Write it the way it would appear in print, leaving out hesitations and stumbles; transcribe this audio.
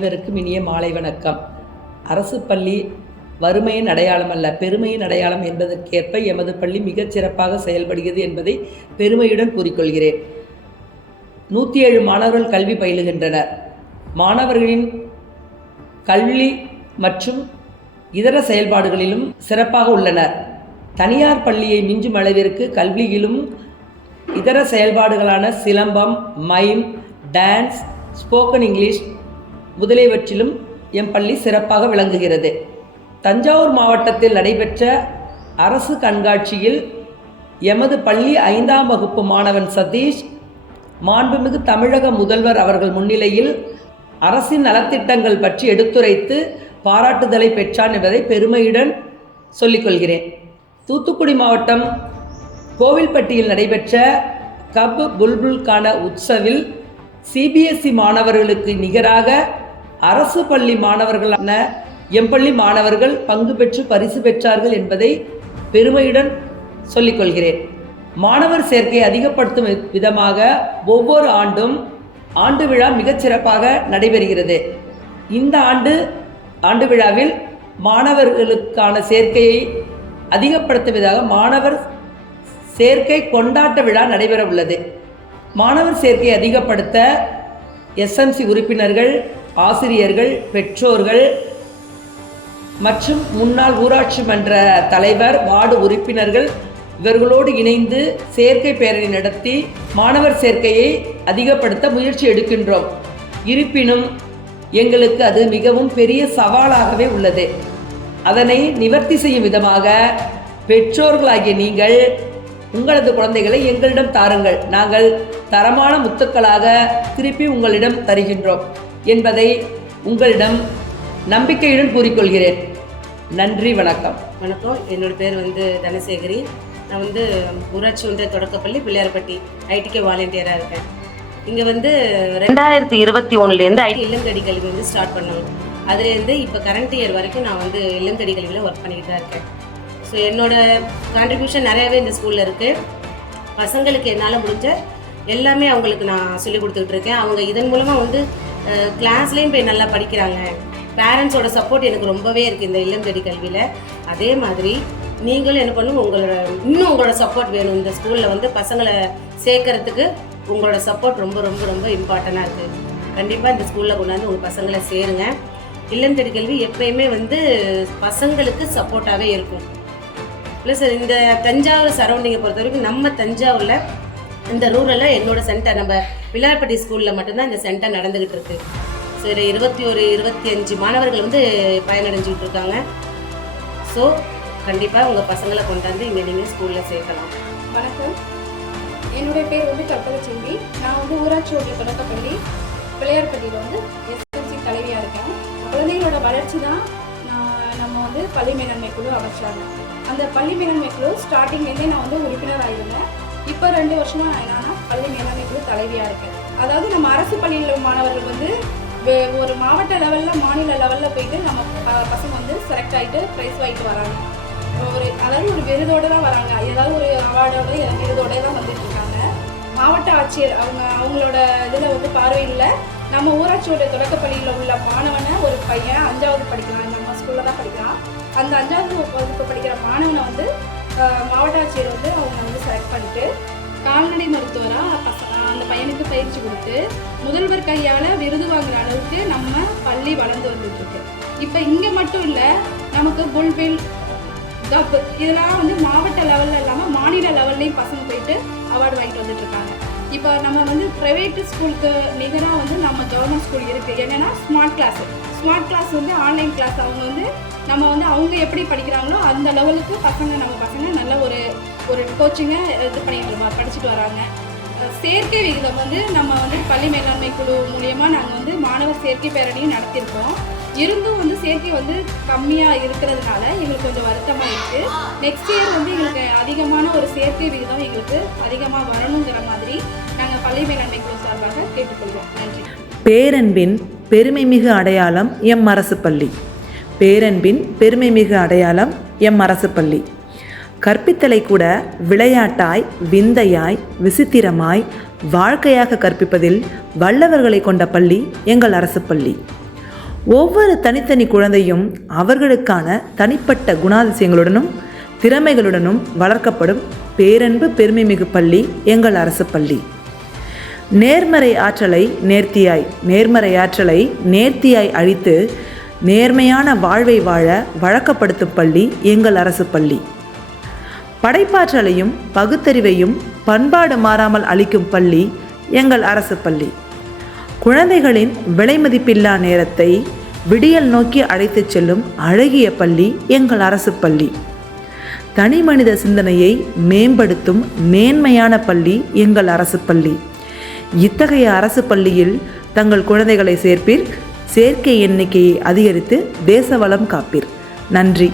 அனைவருக்கும் இனிய மாலை வணக்கம். அரசு பள்ளி வறுமையின் அடையாளம் அல்ல, பெருமையின் அடையாளம் என்பதற்கேற்ப எமது பள்ளி மிகச் சிறப்பாக செயல்படுகிறது என்பதை பெருமையுடன் கூறிக்கொள்கிறேன். 107 மாணவர்கள் கல்வி பயிலுகின்றனர். மாணவர்களின் கல்வி மற்றும் இதர செயல்பாடுகளிலும் சிறப்பாக உள்ளனர். தனியார் பள்ளியை மிஞ்சும் அளவிற்கு கல்வியிலும் இதர செயல்பாடுகளான silambam, mime, dance, spoken English முதலியவற்றிலும் எம் பள்ளி சிறப்பாக விளங்குகிறது. தஞ்சாவூர் மாவட்டத்தில் நடைபெற்ற அரசு கண்காட்சியில் எமது பள்ளி 5ஆம் வகுப்பு மாணவன் சதீஷ் மாண்புமிகு தமிழக முதல்வர் அவர்கள் முன்னிலையில் அரசின் நலத்திட்டங்கள் பற்றி எடுத்துரைத்து பாராட்டுதலை பெற்றான் என்பதை பெருமையுடன் சொல்லிக்கொள்கிறேன். தூத்துக்குடி மாவட்டம் கோவில்பட்டியில் நடைபெற்ற கப் புல்புல்கான உற்சவில் சிபிஎஸ்இ மாணவர்களுக்கு நிகராக அரசு பள்ளி மாணவர்களான எம்பள்ளி மாணவர்கள் பங்கு பெற்று பரிசு பெற்றார்கள் என்பதை பெருமையுடன் சொல்லிக்கொள்கிறேன். மாணவர் சேர்க்கையை அதிகப்படுத்தும் விதமாக ஒவ்வொரு ஆண்டும் ஆண்டு விழா மிகச்சிறப்பாக நடைபெறுகிறது. இந்த ஆண்டு விழாவில் மாணவர்களுக்கான சேர்க்கையை அதிகப்படுத்தும் விதமாக மாணவர் சேர்க்கை கொண்டாட்ட விழா நடைபெற உள்ளது. மாணவர் சேர்க்கையை அதிகப்படுத்த எஸ்எம்சி உறுப்பினர்கள், ஆசிரியர்கள், பெற்றோர்கள் மற்றும் முன்னாள் ஊராட்சி மன்ற தலைவர், வார்டு உறுப்பினர்கள் இவர்களோடு இணைந்து சேர்க்கை பேரணி நடத்தி மாணவர் சேர்க்கையை அதிகப்படுத்த முயற்சி எடுக்கின்றோம். இருப்பினும் எங்களுக்கு அது மிகவும் பெரிய சவாலாகவே உள்ளது. அதனை நிவர்த்தி செய்யும் விதமாக பெற்றோர்களாகிய நீங்கள் உங்களது குழந்தைகளை எங்களிடம் தாருங்கள், நாங்கள் தரமான முத்துக்களாக திருப்பி உங்களிடம் தருகின்றோம் என்பதை உங்களிடம் நம்பிக்கையுடன் கூறிக்கொள்கிறேன். நன்றி, வணக்கம். வணக்கம். என்னோட பேர் தனசேகரி. நான் ஊராட்சி ஒன்றிய தொடக்கப்பள்ளி பிள்ளையார்பட்டி ஐடிகே வாலண்டியராக இருக்கேன். இங்கே 2021லேருந்து இல்லங்கடி கல்வி ஸ்டார்ட் பண்ணோம். அதுலேருந்து இப்போ கரண்ட் இயர் வரைக்கும் நான் இல்லங்கடி கல்வியில் ஒர்க் பண்ணிக்கிட்டு தான் இருக்கேன். ஸோ என்னோட கான்ட்ரிபியூஷன் நிறையாவே இந்த ஸ்கூலில் இருக்குது. பசங்களுக்கு என்னால் முடிஞ்ச எல்லாமே அவங்களுக்கு நான் சொல்லிக் கொடுத்துக்கிட்டு இருக்கேன். அவங்க இதன் மூலமாக கிளாஸ்லேயும் போய் நல்லா படிக்கிறாங்க. பேரண்ட்ஸோட சப்போர்ட் எனக்கு ரொம்பவே இருக்குது இந்த இல்லங்கடி கல்வியில். அதே மாதிரி நீங்களும் என்ன பண்ணுங்க, உங்களோட சப்போர்ட் வேணும். இந்த ஸ்கூலில் பசங்களை சேர்க்கறதுக்கு உங்களோட சப்போர்ட் ரொம்ப ரொம்ப ரொம்ப இம்பார்ட்டண்ட்டாக இருக்குது. கண்டிப்பாக இந்த ஸ்கூலில் கொண்டாந்து உங்கள் பசங்களை சேருங்க. இல்லங்கடி கல்வி எப்பயுமே பசங்களுக்கு சப்போர்ட்டாகவே இருக்கும். ப்ளஸ் இந்த தஞ்சாவூர் சரௌண்டிங்கை பொறுத்த வரைக்கும் நம்ம தஞ்சாவூரில் இந்த ரூரலில் என்னோடய சென்டர் நம்ம பிள்ளையார்பட்டி ஸ்கூலில் மட்டும்தான் இந்த சென்டர் நடந்துக்கிட்டு இருக்கு. ஸோ இதில் 21-25 மாணவர்கள் பயனடைஞ்சிக்கிட்டு இருக்காங்க. ஸோ கண்டிப்பாக உங்கள் பசங்களை கொண்டாந்து இங்கே நீங்கள் ஸ்கூலில் சேர்க்கலாம். வணக்கம். என்னுடைய பேர் கற்பகச்செல்வி. நான் ஊராட்சி ஒன்றிய தொடக்கப்பள்ளி பிள்ளையார்பட்டியில் எஸ்எல்சி தலைவியாக இருக்கேன். குழந்தைகளோட வளர்ச்சி தான் நம்ம பள்ளி மேலாண்மை குழு அமைச்சாங்க. அந்த பள்ளி மேலாண்மை குழு ஸ்டார்டிங்லேருந்தே நான் உறுப்பினராக இருந்தேன். இப்போ 2 வருஷமாக நான் என்னன்னா பள்ளி மேலாண்மை குழு தலைவியாக இருக்கேன். அதாவது நம்ம அரசு பள்ளியில் உள்ள மாணவர்கள் ஒரு மாவட்ட லெவலில், மாநில லெவலில் போயிட்டு நம்ம பசங்க செலக்ட் ஆகிட்டு ப்ரைஸ் வாங்கிட்டு வராங்க. அதாவது ஒரு விருதோடு தான் வராங்க. ஏதாவது ஒரு அவார்டோட விருதோட தான் வந்துட்டு இருக்காங்க. மாவட்ட ஆட்சியர் அவங்களோட இதில் பார்வையில் நம்ம ஊராட்சியோட தொடக்கப்பள்ளியில் உள்ள மாணவனை, ஒரு பையன் 5வது படிக்கிறான், நம்ம ஸ்கூலில் தான் படிக்கிறான். அந்த 5வது வகுப்பு படிக்கிற மாணவனை மாவட்ட ஆட்சியர் அவங்க செலக்ட் பண்ணிட்டு கால்நடை மருத்துவராக அந்த பையனுக்கு பயிற்சி கொடுத்து முதல்வர் கையால் விருது வாங்குற அளவுக்கு நம்ம பள்ளி வளர்ந்து வந்துட்டு இருக்கு. இப்போ இங்கே மட்டும் இல்லை, நமக்கு புல்வில், கப் இதெல்லாம் மாவட்ட லெவலில் இல்லாமல் மாநில லெவல்லையும் பசங்க போயிட்டு அவார்டு வாங்கிட்டு வந்துட்டு இருக்காங்க. இப்போ நம்ம ப்ரைவேட் ஸ்கூலுக்கு நிகராக நம்ம கவர்மெண்ட் ஸ்கூல் இருக்குது. என்னென்னா ஸ்மார்ட் கிளாஸ் ஆன்லைன் கிளாஸ். அவங்க நம்ம அவங்க எப்படி படிக்கிறாங்களோ அந்த லெவலுக்கு நம்ம பசங்க நல்ல ஒரு கோச்சிங்கை படிச்சுட்டு வராங்க. சேர்க்கை விகிதம் நம்ம பள்ளி மேலாண்மை குழு மூலியமாக நாங்கள் மாணவர் சேர்க்கை பேரணியும் நடத்தியிருக்கோம். இருந்தும் சேர்க்கை கம்மியாக இருக்கிறதுனால எங்களுக்கு கொஞ்சம் வருத்தமாக இருக்குது. நெக்ஸ்ட் இயர் எங்களுக்கு அதிகமான ஒரு சேர்க்கை விகிதம் எங்களுக்கு அதிகமாக வரணுங்கிற மாதிரி நாங்கள் பள்ளி மேலாண்மை குழு சார்பாக கேட்டுக்கொள்வோம். நன்றி. பேரன்பின் பெருமைமிகு அடையாளம் எம் அரசு பள்ளி. பேரன்பின் பெருமைமிகு அடையாளம் எம் அரசு பள்ளி. கற்பித்தலை கூட விளையாட்டாய், விந்தையாய், விசித்திரமாய், வாழ்க்கையாக கற்பிப்பதில் வல்லவர்களை கொண்ட பள்ளி எங்கள் அரசு பள்ளி. ஒவ்வொரு தனித்தனி குழந்தையும் அவர்களுக்கான தனிப்பட்ட குணாதிசயங்களுடனும் திறமைகளுடனும் வளர்க்கப்படும் பேரன்பு பெருமைமிகு பள்ளி எங்கள் அரசு பள்ளி. நேர்மறை ஆற்றலை நேர்த்தியாய் அழித்து நேர்மையான வாழ்வை வாழ வழக்கப்படுத்தும் பள்ளி எங்கள் அரசு பள்ளி. படைப்பாற்றலையும் பகுத்தறிவையும் பண்பாடு மாறாமல் அளிக்கும் பள்ளி எங்கள் அரசு பள்ளி. குழந்தைகளின் விலைமதிப்பில்லா நேரத்தை விடியல் நோக்கி அழைத்துச் செல்லும் அழகிய பள்ளி எங்கள் அரசு பள்ளி. தனி மனித சிந்தனையை மேம்படுத்தும் மேன்மையான பள்ளி எங்கள் அரசு பள்ளி. இத்தகைய அரசு பள்ளியில் தங்கள் குழந்தைகளை சேர்ப்பீர். சேர்க்கை எண்ணிக்கையை அதிகரித்து தேச வளம் காப்பீர். நன்றி.